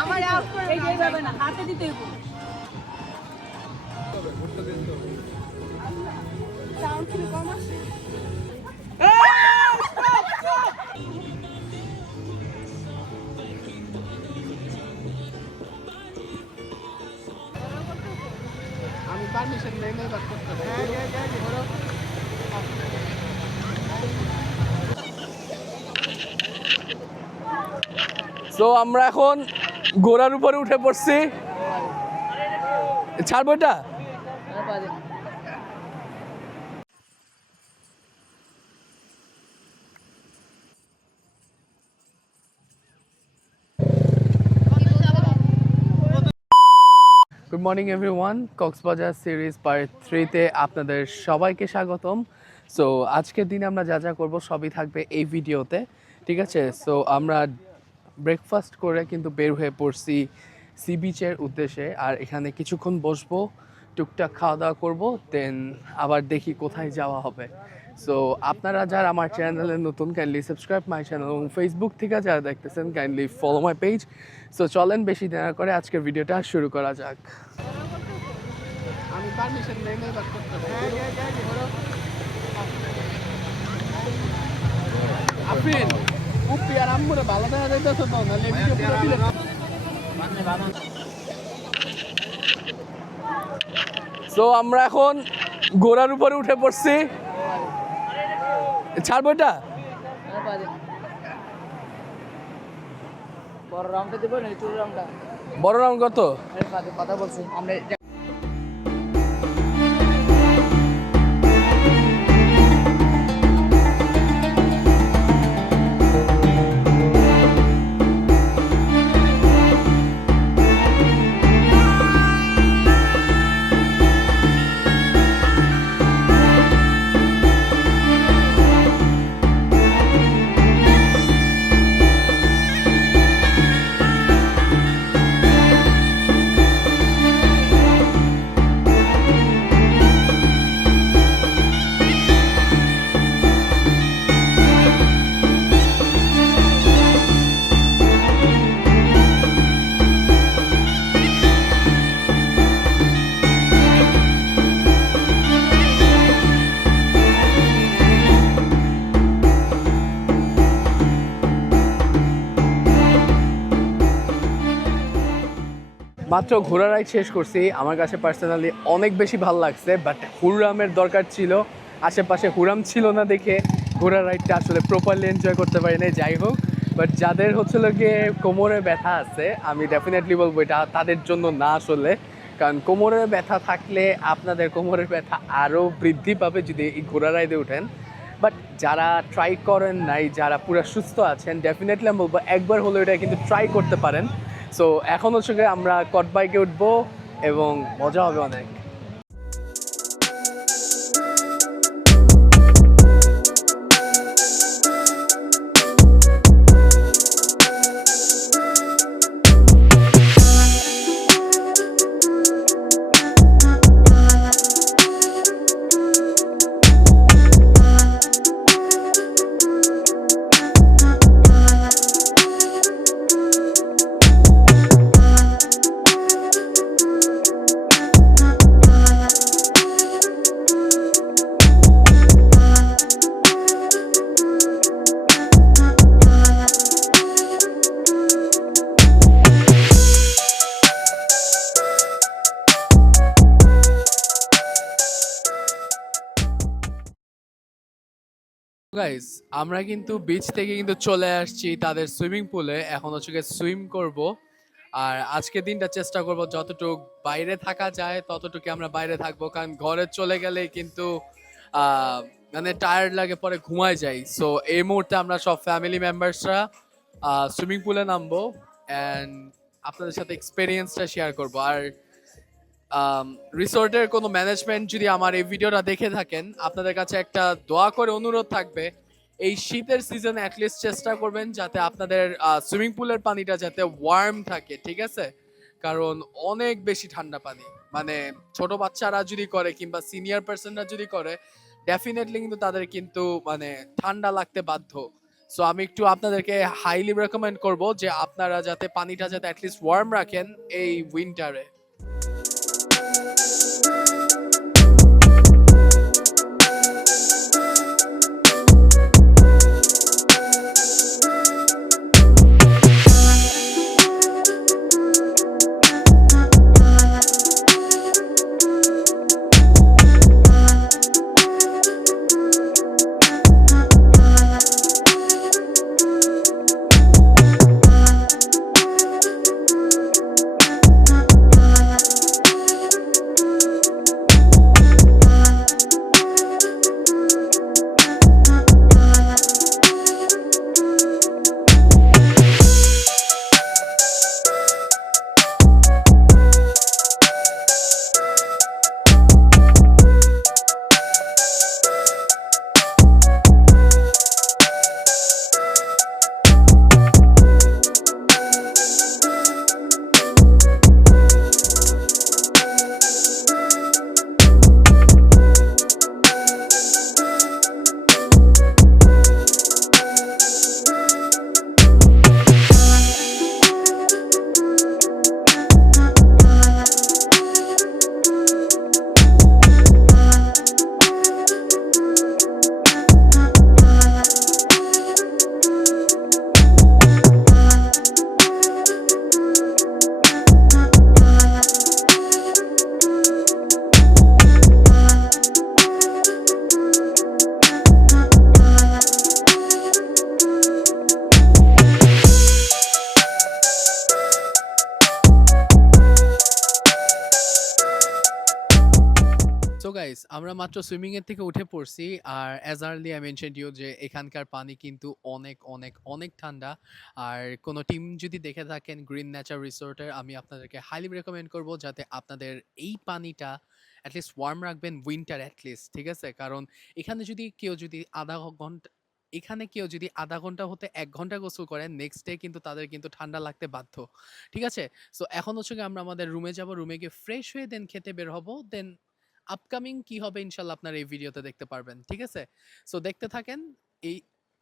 আমার আউট করে এই যাবে না, হাতে দিতে হইব। সাউন্ড কি কম আসে? আমি পারমিশন নেই না বাট করতে হবে। সো আমরা এখন ঘোড়ার উপরে উঠে পড়ছি। ছাড়বো এটা? Good morning everyone, Cox's Bazar series part 3-তে আপনাদের সবাইকে স্বাগতম। সো আজকের দিনে আমরা যা যা করবো সবই থাকবে এই ভিডিওতে, ঠিক আছে? সো আমরা ব্রেকফাস্ট করে কিন্তু বের হয়ে পড়ছি সি বিচের উদ্দেশ্যে। আর এখানে কিছুক্ষণ বসবো, টুকটাক খাওয়া দাওয়া করবো, দেন আবার দেখি কোথায় যাওয়া হবে। সো আপনারা যারা আমার চ্যানেলে নতুন, কাইন্ডলি সাবস্ক্রাইব মাই চ্যানেল, এবং ফেসবুক থেকে যারা দেখতেছেন kindly follow my page. So চলেন বেশি দেরি না করে আজকের ভিডিওটা শুরু করা যাক। আমি পারমিশন নেই না বাট করতে হবে। আফরিন উপি আর আম্মুরে ভালো দেখা যাইতেছে তো, নাহলে ভিডিও পুরো দিলে সো আমরা এখন ঘোড়ার উপরে উঠে পড়ছি। ছাড়বো এটা? বড় রাউন্ডটা দেব না, ছোট রাউন্ডটা? বড় রাউন্ড কত? কথা বলছি আমরা। মাত্র ঘোড়া রাইড শেষ করছি। আমার কাছে পার্সোনালি অনেক বেশি ভালো লাগছে, বাট হুররামের দরকার ছিল। আশেপাশে হুরাম ছিল না দেখে ঘোড়া রাইডটা আসলে প্রপারলি এনজয় করতে পারি না। যাই হোক, বাট যাদের হচ্ছিল গিয়ে কোমরে ব্যথা আছে, আমি ডেফিনেটলি বলবো এটা তাদের জন্য না আসলে। কারণ কোমরে ব্যথা থাকলে আপনাদের কোমরের ব্যথা আরও বৃদ্ধি পাবে যদি এই ঘোড়া রাইডে ওঠেন। বাট যারা ট্রাই করেন নাই, যারা পুরো সুস্থ আছেন, ডেফিনেটলি আমি বলবো একবার হলেও এটা কিন্তু ট্রাই করতে পারেন। সো এখন হচ্ছে আমরা কট বাইকে উঠবো এবং মজা হবে অনেক। গাইস, আমরা কিন্তু বিচ থেকে কিন্তু চলে আসছি তাদের সুইমিং পুলে। এখন হচ্ছে সুইম করব। আর আজকে দিনটা চেষ্টা করব যতটুকু বাইরে থাকা যায় ততটুকু আমরা বাইরে থাকবো, কারণ ঘরে চলে গেলে কিন্তু মানে টায়ার্ড লাগে, পরে ঘুমায় যাই। সো এই মুহূর্তে আমরা সব ফ্যামিলি মেম্বার্সরা সুইমিং পুলে নামবো অ্যান্ড আপনাদের সাথে এক্সপিরিয়েন্সটা শেয়ার করব। আর রিসোর্টের কোনো ম্যানেজমেন্ট যদি আমার এই ভিডিওটা দেখে থাকেন, আপনাদের কাছে একটা দোয়া করে অনুরোধ থাকবে, এই শীতের সিজনে অ্যাটলিস্ট চেষ্টা করবেন যাতে আপনাদের সুইমিং পুলের পানিটা যাতে ওয়ার্ম থাকে, ঠিক আছে? কারণ অনেক বেশি ঠান্ডা পানি, মানে ছোট বাচ্চারা যদি করে কিংবা সিনিয়র পার্সনরা যদি করে, ডেফিনেটলি কিন্তু তাদের কিন্তু মানে ঠান্ডা লাগতে বাধ্য। সো আমি একটু আপনাদেরকে হাইলি রেকমেন্ড করব যে আপনারা যাতে পানিটা যাতে অ্যাটলিস্ট ওয়ার্ম রাখেন এই উইন্টারে। সো গাইস আমরা মাত্র সুইমিং এর থেকে উঠে পড়ছি আর as early I mentioned you যে এখানকার পানি কিন্তু অনেক অনেক অনেক ঠান্ডা। আর কোনো টিম যদি দেখে থাকেন গ্রিন নেচার রিসোর্টের, আমি আপনাদেরকে হাইলি রেকমেন্ড করব যাতে আপনাদের এই পানিটা অ্যাটলিস্ট ওয়ার্ম রাখবেন উইন্টার অ্যাটলিস্ট, ঠিক আছে? কারণ এখানে যদি কেউ যদি আধা ঘন্টা হতে 1 ঘন্টা গোসল করেন নেক্সট ডে কিন্তু তাদের কিন্তু ঠান্ডা লাগতে বাধ্য, ঠিক আছে? সো এখন হচ্ছে গিয়ে আমরা আমাদের রুমে যাব, রুমে গিয়ে ফ্রেশ হয়ে দেন খেতে বের হব, দেন আপকামিং কি হবে ইনশাল্লাহ আপনারা এই ভিডিওতে দেখতে পারবেন, ঠিক আছে? সো দেখতে থাকেন। এই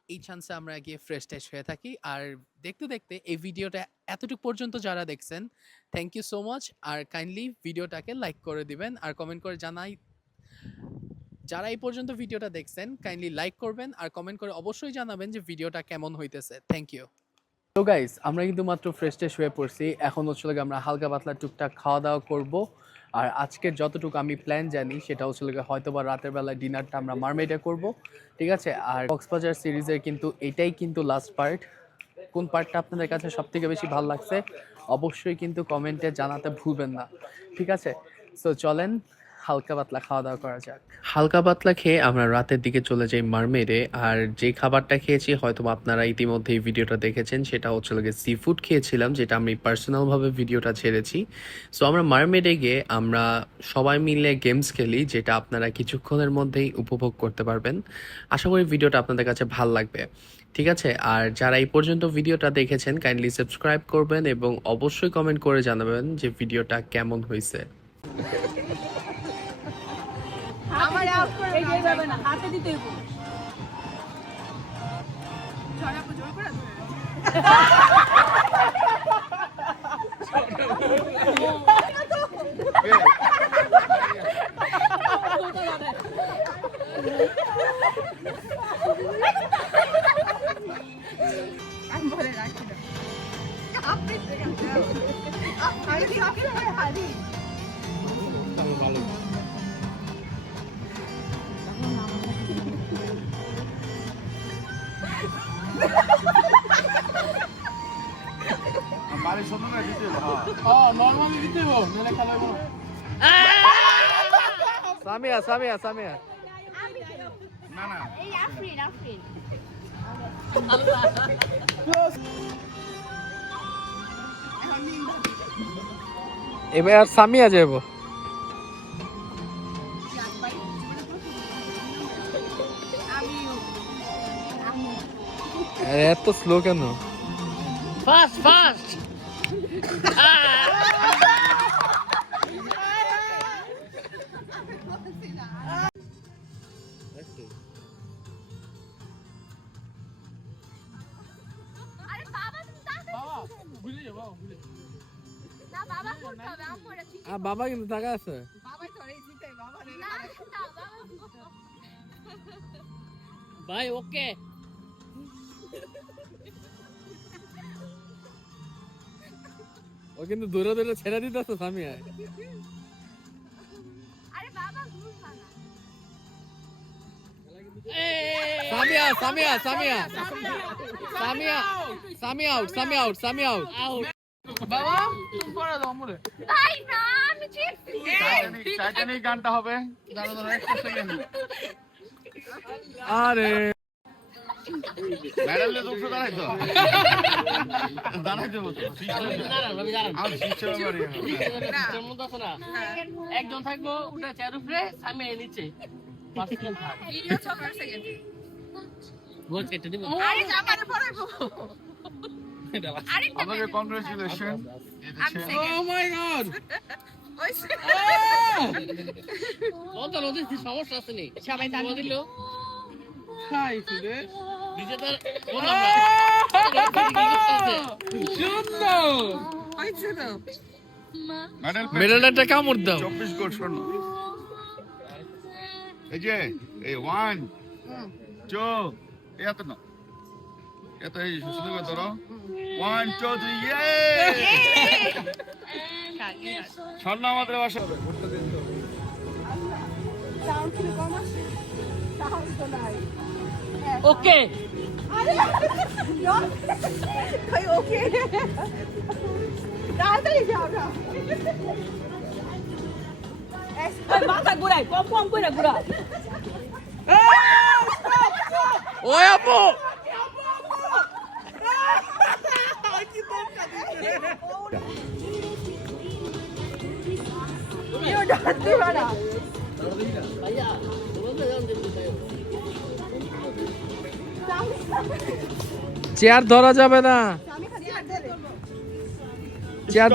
এই চান্সে আমরা গিয়ে ফ্রেশ ট্রেশ হয়ে থাকি আর দেখতে দেখতে এই ভিডিওটা এতটুকু পর্যন্ত যারা দেখছেন থ্যাংক ইউ সো মাচ। আর কাইন্ডলি ভিডিওটাকে লাইক করে দিবেন আর কমেন্ট করে জানাই, যারা এই পর্যন্ত ভিডিওটা দেখছেন কাইন্ডলি লাইক করবেন আর কমেন্ট করে অবশ্যই জানাবেন যে ভিডিওটা কেমন হইতেছে। Thank you. তো গাইস আমরা কিন্তু মাত্র ফ্রেশ ট্রেশ হয়ে পড়ছি, এখন হচ্ছে লাগে আমরা হালকা পাতলা টুকটাক খাওয়া দাওয়া করব। আর আজকের যতটুকু আমি প্ল্যান জানি সেটা হচ্ছে লাগে হয়তো বা রাতের বেলায় ডিনারটা আমরা মারমেডে করব, ঠিক আছে? আর কক্সবাজার সিরিজের কিন্তু এটাই কিন্তু লাস্ট পার্ট। কোন পার্টটা আপনাদের কাছে সবথেকে বেশি ভালো লাগছে অবশ্যই কিন্তু কমেন্টে জানাতে ভুলবেন না, ঠিক আছে? সো চলেন হালকা পাতলা খাওয়া দাওয়া করা যাক। হালকা পাতলা খেয়ে আমরা রাতের দিকে চলে যাই মারমেডে। আর যে খাবারটা খেয়েছি হয়তো আপনারা ইতিমধ্যে এই ভিডিওটা দেখেছেন, সেটা হচ্ছে সি ফুড খেয়েছিলাম, যেটা আমি পার্সোনালভাবে ভিডিওটা ছেড়েছি। সো আমরা মারমেডে গিয়ে আমরা সবাই মিলে গেমস খেলি, যেটা আপনারা কিছুক্ষণের মধ্যেই উপভোগ করতে পারবেন। আশা করি ভিডিওটা আপনাদের কাছে ভালো লাগবে, ঠিক আছে? আর যারা এই পর্যন্ত ভিডিওটা দেখেছেন কাইন্ডলি সাবস্ক্রাইব করবেন এবং অবশ্যই কমেন্ট করে জানাবেন যে ভিডিওটা কেমন হয়েছে। আমার আউট করে এই যে যাবে না, হাতে দিতে হইব। ঝড়া জোর করে আমি বলে রাখি না আপনি হারি ভালো সামিয়া সামিয়া সামিয়া না না এই আফরিন আফরিন এবার সামিয়া যাবো। এত স্লো কেন? ফাস্ট ফাস্ট না বাবা করতে হবে আম্মু এটা ঠিক বাবা কিন্তু টাকা আছে বাবাই তো এই জিতে বাবা রে না বাবা ভাই ওকে ও কিন্তু দূরে দূরে ছেড়ে দিতেছে সামিয়া আরে বাবা গ্রুপ বানা Samia Samia Samia Samia Samia out Samia out Samia out বাবা তুমি করে দাও আমরে ভাই না আমি জিতছি টাইটানিক গানটা হবে দাঁড়া দাঁড়া একটা সেকেন্ড আরে ম্যাডাম লে দুটো দাঁড়াইতো দাঁড়াইতো তো আমি শিখতে পারি একজন থাকবো ওটা চেয়ার উপরে আমি নিচে পাঁচজন থাক ভিডিও 6 সেকেন্ড গোল কেটে দিব আরে জামারে পড়াইবো আরে আপনাকে কংগ্রেচুলেশন ও মাই গড ওইছে ওটা ওদের সমস্যা আছে নি সবাই জানে দিল খাইছি রে নিজে তার সুন্দর হইছে তো মেডেলটা কামড় দাও 24 গোল স্বর্ণ এই যে এই 1 2 এত না এত এই শুরু করে ধরো 1 2 3 ইয়ে স্বর্ণ আমাদের বাসা হবে সাউন্ড কি কম আছে সাউন্ড তো নাই ওকে কই ওকে তাড়াতাড়ি যাও না মাথা ঘুরাই কম কম করে ঘুরা ওই আপু ইউ ডান্স দিবানা ভাইয়া বলতে যান দিন চেয়ার ধরা যাবে না আমি খালি হাত ধরে চেয়ার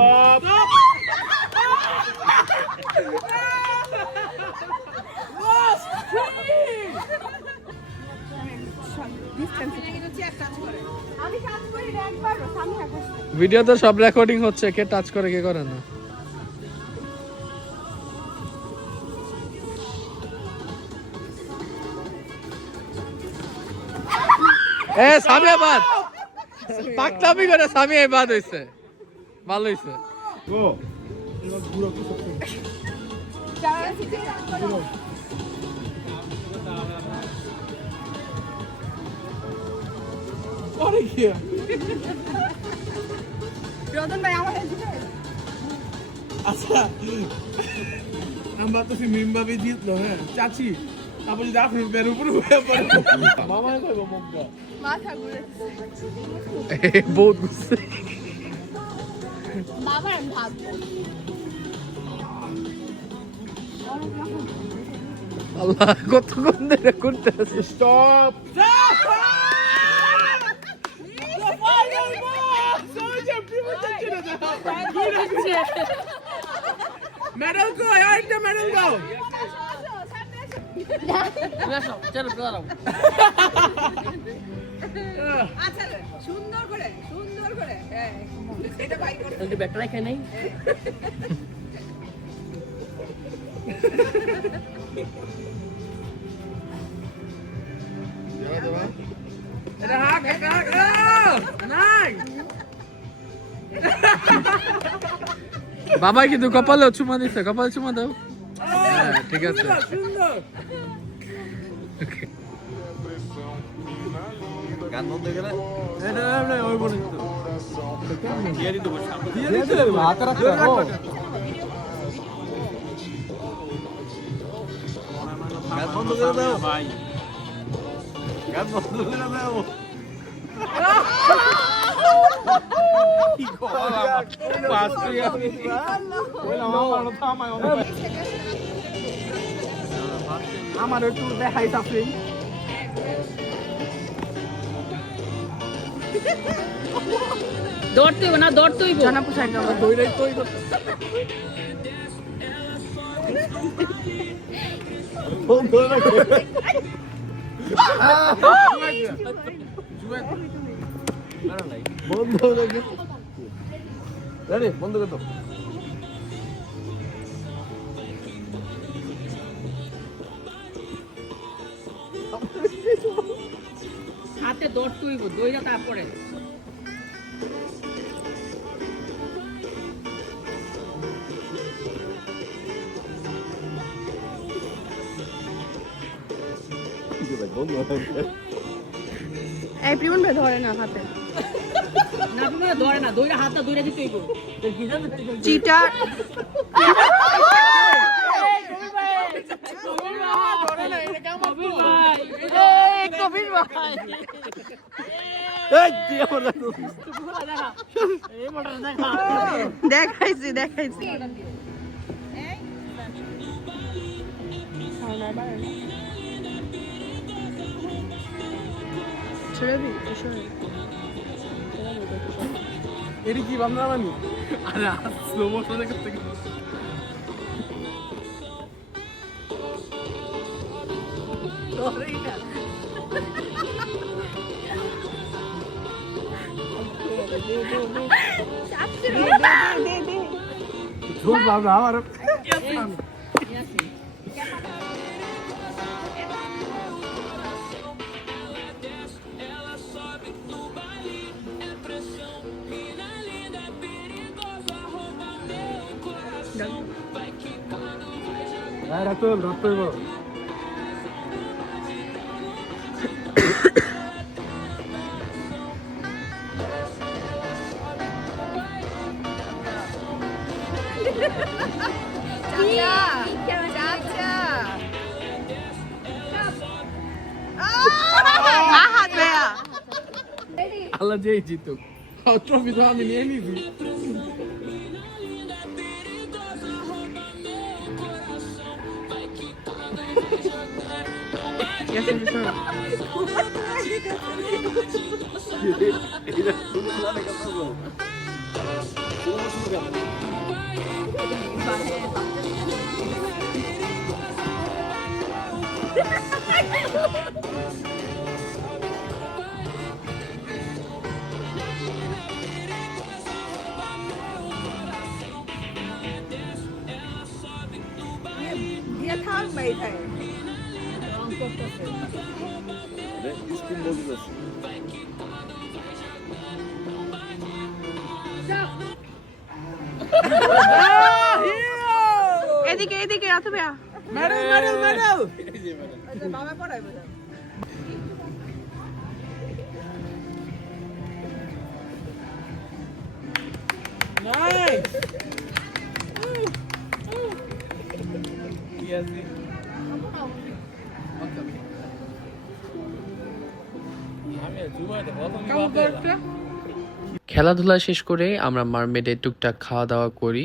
আমি কাজ করি র‍্যাঙ্ক পারো সামনে থাকো ভিডিওতে সব রেকর্ডিং হচ্ছে কে টাচ করে কে করে না এ সামিয়া বাদ পাকতামি করে সামিয়া বাদ হইছে ভালো হইছে গো যারা সিটি কাজ করো আরে কি রতন ভাই আমাদের দিতে আচ্ছা আমরা তো মিমবাবি জিতলো হ্যাঁ চাচি তারপর যদি আপনি বের উপরে হয়ে পড়ে মামা কইব মগ্গা মাথা ঘুরে বহুত গুছে বাবার আমি ভাববো আল্লাহ কতক্ষণ ধরে করতে আছে স্টপ মেডেল কই আরেকটা মেডেল দাও আসো চলো দাঁড়াও আচ্ছা সুন্দর করে হ্যাঁ এটা ভাই করে এই ব্যাগটা রেখে নেই এটা হাক নাই বাবা কিন্তু কপালে চুমা দিছে কপালে চুমা দাও হ্যাঁ ঠিক আছে সুন্দর গান বন্ধ হয়ে গেলে এটা না ওই বলে দিয়ে দিতে বসে দিয়ে দিতে হাতে রাখতে গান বন্ধ করে দাও ভাই গান বন্ধ করে দাও কি করা পাস করে আমার একটু দেখাই সাফরিন দৌড়তে হইব না দৌড়তে হইব জানা পোষাই না দইরাই তৈ বন্ধ হয়ে গেছে রেডি বন্ধ করে দাও হাতে দৌড় তুইব দইরা তারপরে বন্ধ এই প্রিমন ভাই ধরে না হাতে না তুমি ধরে না দইরা হাতটা দইরা দিতে হইব চিটার কবির ভাই এই তুই আমার দেখাইছি দেখাইছি ছেড়ে এটি কি বান্দা মানি আরে স্লো মোশনে করতে ঝোল বাবা আমার রাতুল রাতুল আল্লাহ যেই জিতুক ট্রফি তো আমি নিয়ে নিবি এটা শুনে জানে কথা বল স্পিন বলতে এদিকে এদিকে রাতে ভাইয়া মেডেল মেডেল মেডেল নাইস খেলাধুলা শেষ করে আমরা মারমেডে টুকটাক খাওয়া দাওয়া করি।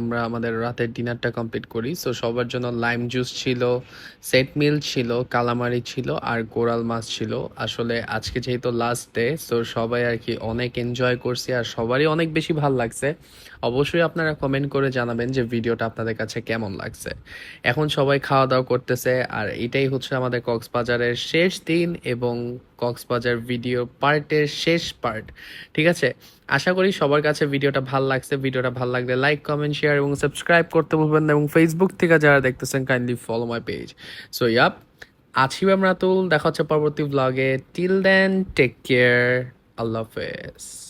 আমরা আমাদের রাতের ডিনারটা কমপ্লিট করি। সো সবার জন্য লাইম জুস ছিল, সেট মিল ছিল, কালামারি ছিল আর কোরাল মাছ ছিল। আসলে আজকে যেহেতু লাস্ট ডে, সো সবাই আর কি অনেক এনজয় করছি আর সবারই অনেক বেশি ভাল লাগছে। অবশ্যই আপনারা কমেন্ট করে জানাবেন যে ভিডিওটা আপনাদের কাছে কেমন লাগছে। এখন সবাই খাওয়া দাওয়া করতেছে আর এটাই হচ্ছে আমাদের কক্সবাজারের শেষ দিন এবং কক্সবাজার ভিডিও পার্টের শেষ পার্ট। ঠিক আছে, আশা করি সবার কাছে ভিডিওটা ভালো লাগছে। ভিডিওটা ভালো লাগলে লাইক, কমেন্ট, শেয়ার এবং সাবস্ক্রাইব করতে ভুলবেন না। এবং ফেসবুক থেকে যারা দেখতেছেন kindly follow my page. So yup, আছি আমরা রাতুল, দেখা হচ্ছে পরবর্তী ব্লগে। টিল দেন টেক কেয়ার, আল্লাহ হাফেজ।